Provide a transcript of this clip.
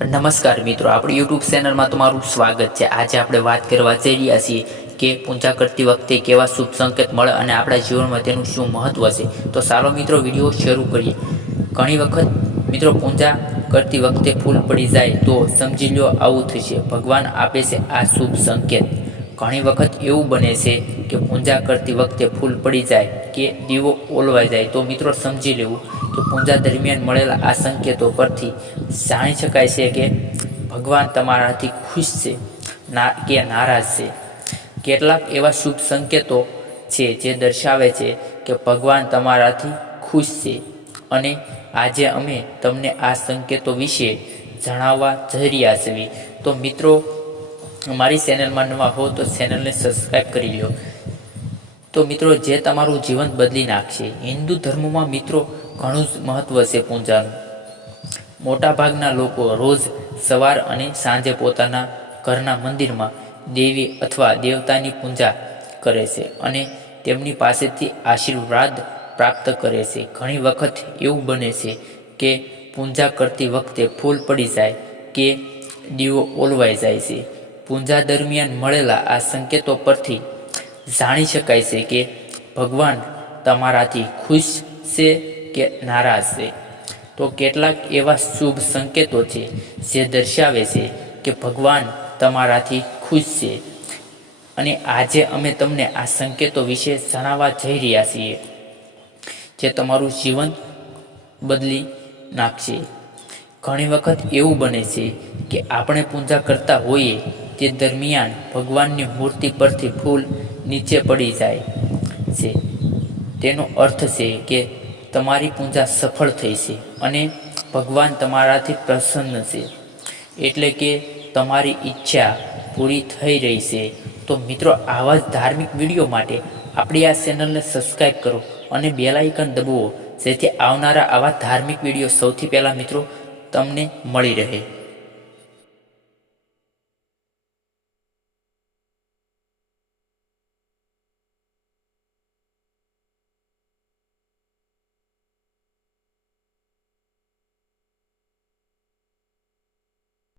નમસ્કાર મિત્રો, આપણી યુટ્યુબ ચેનલમાં તમારું સ્વાગત છે। આજે આપણે વાત કરવા જઈ રહ્યા છીએ કે પૂજા કરતી વખતે કેવા શુભ સંકેત મળે અને આપણા જીવનમાં તેનું શું મહત્વ છે। તો ચાલો મિત્રો વિડીયો શરૂ કરીએ। ઘણી વખત મિત્રો પૂજા કરતી વખતે ફૂલ પડી જાય તો સમજી લો આવું થશે, ભગવાન આપે છે આ શુભ સંકેત। ઘણી વખત એવું બને છે કે પૂજા કરતી વખતે ફૂલ પડી જાય કે દીવો ઓલવાઈ જાય તો મિત્રો સમજી લેવું કે પૂજા દરમિયાન મળેલા આ સંકેતો પરથી જાણી શકાય છે કે ભગવાન તમારાથી ખુશ છે કે નારાજ છે। કેટલાક એવા શુભ સંકેતો છે જે દર્શાવે છે કે ભગવાન તમારાથી ખુશ છે અને આજે અમે તમને આ સંકેતો વિશે જણાવવા જઈ રહ્યા છીએ। તો મિત્રો, અમારી ચેનલમાં નવા હો તો ચેનલને સબસ્ક્રાઈબ કરી લો। તો મિત્રો, જે તમારું જીવન બદલી નાખશે। હિન્દુ ધર્મમાં મિત્રો ઘણું જ મહત્વ છે પૂજાનું। મોટાભાગના લોકો રોજ સવાર અને સાંજે પોતાના ઘરના મંદિરમાં દેવી અથવા દેવતાની પૂજા કરે છે અને તેમની પાસેથી આશીર્વાદ પ્રાપ્ત કરે છે। ઘણી વખત એવું બને છે કે પૂજા કરતી વખતે ફૂલ પડી જાય કે દીવો ઓલવાઈ જાય છે। પૂજા દરમિયાન મળેલા આ સંકેતો પરથી જાણી શકાય છે કે ભગવાન તમારાથી ખુશ છે કે નારાજ છે। તો કેટલાક એવા શુભ સંકેતો છે જે દર્શાવે છે કે ભગવાન તમારાથી ખુશ છે અને આજે અમે તમને આ સંકેતો વિશે જણાવવા જઈ રહ્યા છીએ જે તમારું જીવન બદલી નાખશે। ઘણી વખત એવું બને છે કે આપણે પૂજા કરતા હોઈએ તે દરમિયાન ભગવાનની મૂર્તિ પરથી ફૂલ નીચે પડી જાય છે। તેનો અર્થ છે કે તમારી પૂજા સફળ થઈ છે અને ભગવાન તમારાથી પ્રસન્ન છે, એટલે કે તમારી ઈચ્છા પૂરી થઈ રહી છે। તો મિત્રો, આવા જ ધાર્મિક વિડીયો માટે આપણી આ ચેનલને સબસ્ક્રાઈબ કરો અને બેલ આઇકન દબાવો, જેથી આવનારા આવા ધાર્મિક વિડીયો સૌથી પહેલાં મિત્રો તમને મળી રહે।